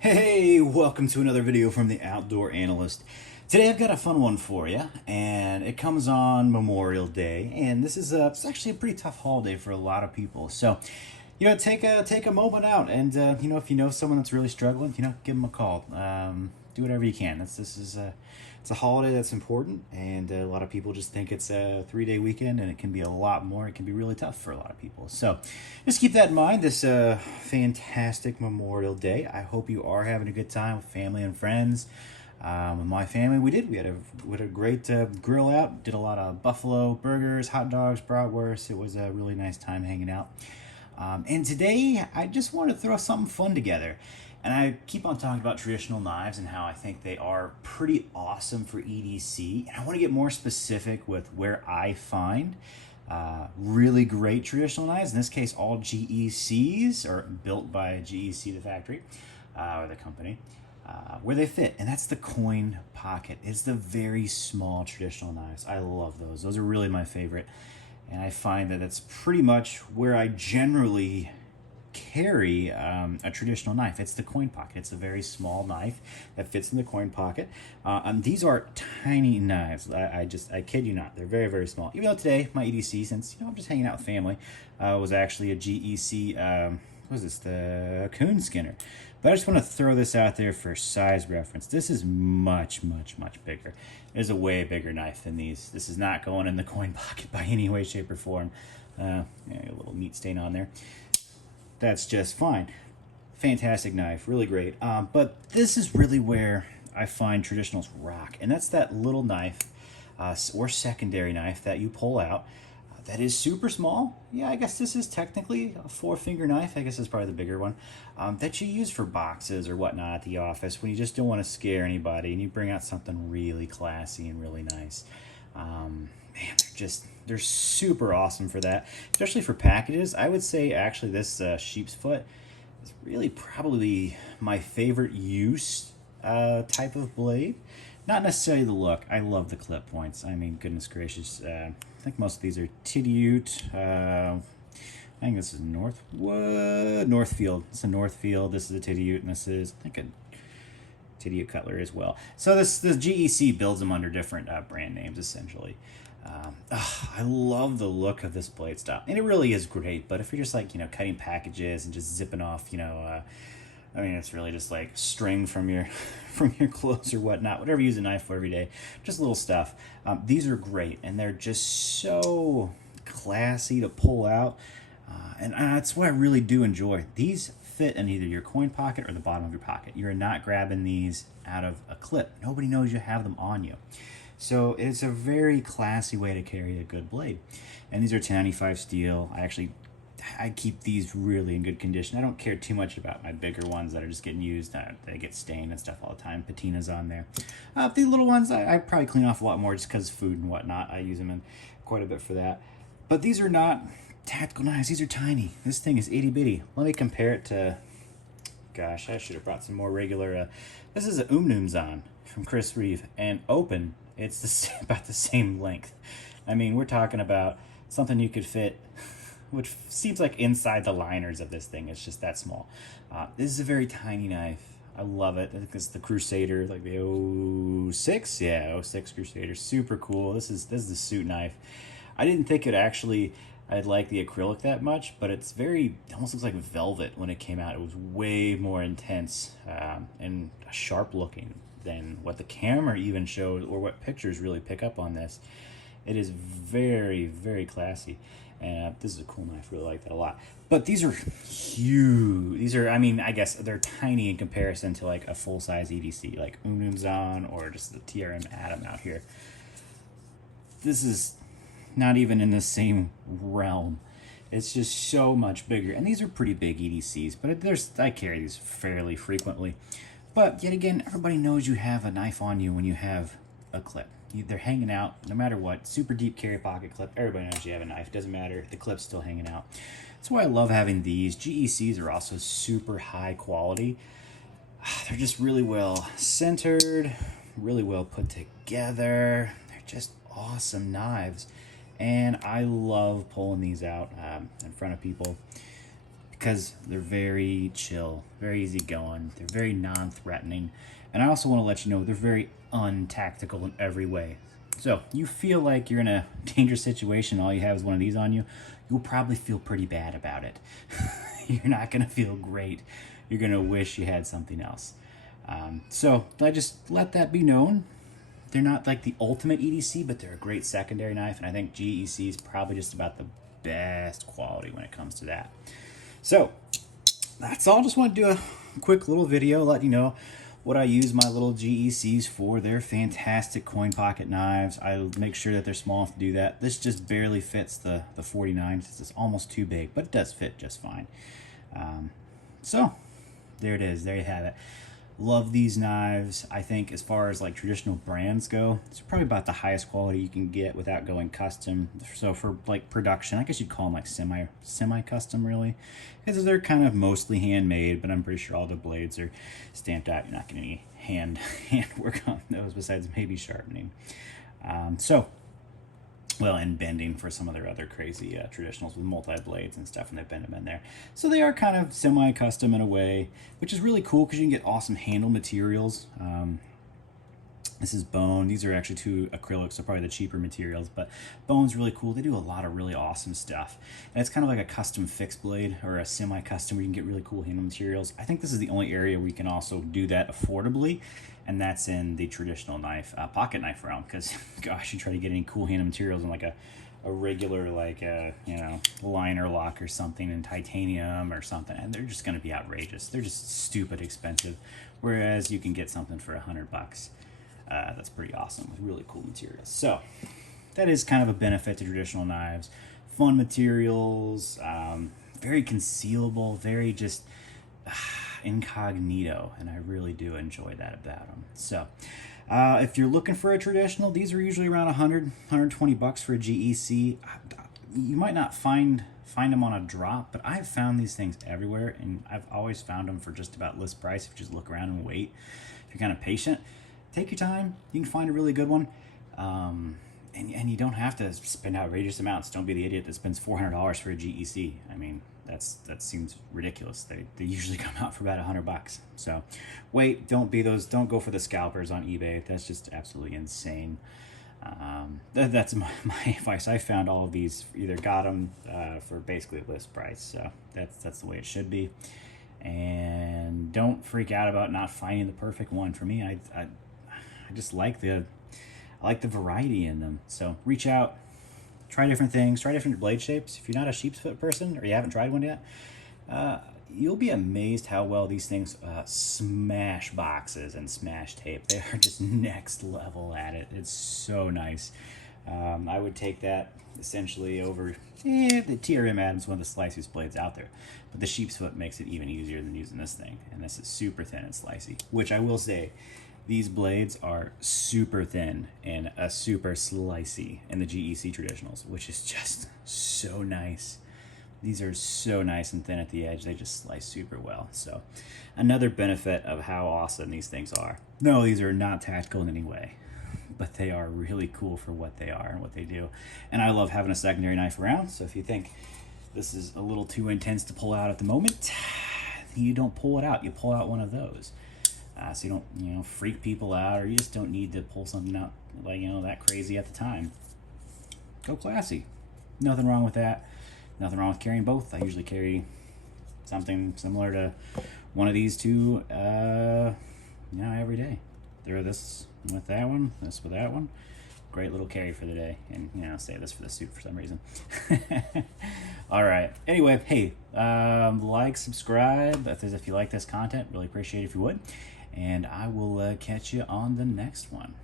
Hey, welcome to another video from the Outdoor Analyst. Today I've got a fun one for you, and it comes on Memorial Day, and this is it's actually a pretty tough holiday for a lot of people. So, take a moment out, and if you know someone that's really struggling, give them a call. Do whatever you can. It's a holiday that's important, and a lot of people just think it's a 3-day weekend, and it can be a lot more. It can be really tough for a lot of people. So just keep that in mind this fantastic Memorial Day. I hope you are having a good time with family and friends. With my family, we had a great grill out. Did a lot of buffalo burgers, hot dogs, bratwurst. It was a really nice time hanging out. And today, I just want to throw something fun together. And I keep on talking about traditional knives and how I think they are pretty awesome for EDC. And I want to get more specific with where I find really great traditional knives. In this case, all GECs, or built by GEC, the factory, or the company, where they fit. And that's the coin pocket. It's the very small traditional knives. I love those. Those are really my favorite. And I find that that's pretty much where I generally carry a traditional knife. It's the coin pocket. It's a very small knife that fits in the coin pocket. These are tiny knives. I kid you not. They're very, very small. Even though today my EDC, since I'm just hanging out with family, was actually a GEC. What was this? The coon skinner. But I just want to throw this out there for size reference. This is much, much, much bigger. It is a way bigger knife than these. This is not going in the coin pocket by any way, shape, or form. A little meat stain on there. That's just fine. Fantastic knife, really great. But this is really where I find traditionals rock, and that's that little knife or secondary knife that you pull out that is super small. Yeah, I guess this is technically a 4-finger knife. I guess it's probably the bigger one that you use for boxes or whatnot at the office when you just don't want to scare anybody and you bring out something really classy and really nice. Man, they're super awesome for that, especially for packages. I would say actually this sheep's foot is really probably my favorite use type of blade. Not necessarily the look. I love the clip points. I mean, goodness gracious. I think most of these are Tidioute. I think this is Northfield. It's a Northfield. This is a Tidioute, and this is, I think, a Tidioute Cutler as well. So the GEC builds them under different brand names, essentially. I love the look of this blade stop, and it really is great. But if you're just like cutting packages and just zipping off, I mean, it's really just like string from your from your clothes or whatnot, whatever you use a knife for every day, just little stuff. These are great, and they're just so classy to pull out, and that's what I really do enjoy. These fit in either your coin pocket or the bottom of your pocket. You're not grabbing these out of a clip. Nobody knows you have them on you. So it's a very classy way to carry a good blade. And these are 1095 steel. I keep these really in good condition. I don't care too much about my bigger ones that are just getting used. They get stained and stuff all the time. Patina's on there. These little ones, I probably clean off a lot more just because food and whatnot. I use them in quite a bit for that. But these are not tactical knives. These are tiny. This thing is itty bitty. Let me compare it to, gosh, I should have brought some more regular. This is a Umnumzan from Chris Reeve, and open, it's about the same length. I mean, we're talking about something you could fit, which seems like inside the liners of this thing. It's just that small. This is a very tiny knife. I love it. I think it's the Crusader, like the 06. Yeah, 06 Crusader. Super cool. This is the suit knife. I didn't think I'd like the acrylic that much, but it almost looks like velvet when it came out. It was way more intense and sharp looking than what the camera even shows or what pictures really pick up on this. It is very, very classy. And this is a cool knife. Really like that a lot. But these are huge. These are, I mean, I guess they're tiny in comparison to like a full-size EDC, like Umnumzan or just the TRM Atom out here. This is not even in the same realm. It's just so much bigger. And these are pretty big EDCs, but I carry these fairly frequently. But yet again, everybody knows you have a knife on you when you have a clip. They're hanging out no matter what. Super deep carry pocket clip. Everybody knows you have a knife. Doesn't matter. The clip's still hanging out. That's why I love having these. GECs are also super high quality. They're just really well centered, really well put together. They're just awesome knives. And I love pulling these out in front of people because they're very chill, very easygoing, they're very non-threatening, and I also want to let you know they're very untactical in every way. So you feel like you're in a dangerous situation, all you have is one of these on you, you'll probably feel pretty bad about it. You're not going to feel great. You're going to wish you had something else. So I just let that be known. They're not like the ultimate EDC, but they're a great secondary knife, and I think GEC is probably just about the best quality when it comes to that. So that's all. Just want to do a quick little video, let you know what I use my little GECs for. They're fantastic coin pocket knives. I make sure that they're small enough to do that. This just barely fits the 49. It's almost too big, but it does fit just fine. So there it is. There you have it. Love these knives. I think as far as like traditional brands go, it's probably about the highest quality you can get without going custom. So for like production, I guess you'd call them like semi-custom really, because they're kind of mostly handmade, but I'm pretty sure all the blades are stamped out. You're not getting any hand work on those besides maybe sharpening. Well, and bending for some of their other crazy traditionals with multi-blades and stuff, and they bend them in there. So they are kind of semi-custom in a way, which is really cool because you can get awesome handle materials. This is bone. These are actually two acrylics, so probably the cheaper materials, but bone's really cool. They do a lot of really awesome stuff. And it's kind of like a custom fixed blade or a semi-custom where you can get really cool handle materials. I think this is the only area where you can also do that affordably, and that's in the traditional knife, pocket knife realm, because gosh, you try to get any cool handle materials in like a regular, like a, you know, liner lock or something in titanium or something, and they're just going to be outrageous. They're just stupid expensive, whereas you can get something for $100. That's pretty awesome with really cool materials. So that is kind of a benefit to traditional knives. Fun materials, very concealable, very just incognito, and I really do enjoy that about them. So if you're looking for a traditional, these are usually around $120 for a GEC. You might not find them on a drop, but I've found these things everywhere, and I've always found them for just about list price if you just look around and wait. If you're kind of patient, take your time. You can find a really good one. And you don't have to spend outrageous amounts. Don't be the idiot that spends $400 for a GEC. I mean, that seems ridiculous. They usually come out for about $100. So wait, don't go for the scalpers on eBay. That's just absolutely insane. That's my advice. I found all of these, either got them for basically list price. So that's the way it should be. And don't freak out about not finding the perfect one. For me, I just like the variety in them. So reach out, try different things, try different blade shapes. If you're not a sheep's foot person or you haven't tried one yet, you'll be amazed how well these things smash boxes and smash tape. They are just next level at it. It's so nice. I would take that essentially over the TRM Adams, one of the sliceiest blades out there, but the sheep's foot makes it even easier than using this thing, and this is super thin and slicey, which I will say, these blades are super thin and super slicey in the GEC traditionals, which is just so nice. These are so nice and thin at the edge. They just slice super well. So another benefit of how awesome these things are. No, these are not tactical in any way, but they are really cool for what they are and what they do. And I love having a secondary knife around. So if you think this is a little too intense to pull out at the moment, you don't pull it out. You pull out one of those. So you don't, freak people out, or you just don't need to pull something out like, that crazy at the time. Go classy. Nothing wrong with that. Nothing wrong with carrying both. I usually carry something similar to one of these two, every day. Throw this with that one, this with that one. Great little carry for the day. And, save this for the suit for some reason. All right. Anyway, hey, like, subscribe if you like this content. Really appreciate it if you would. And I will catch you on the next one.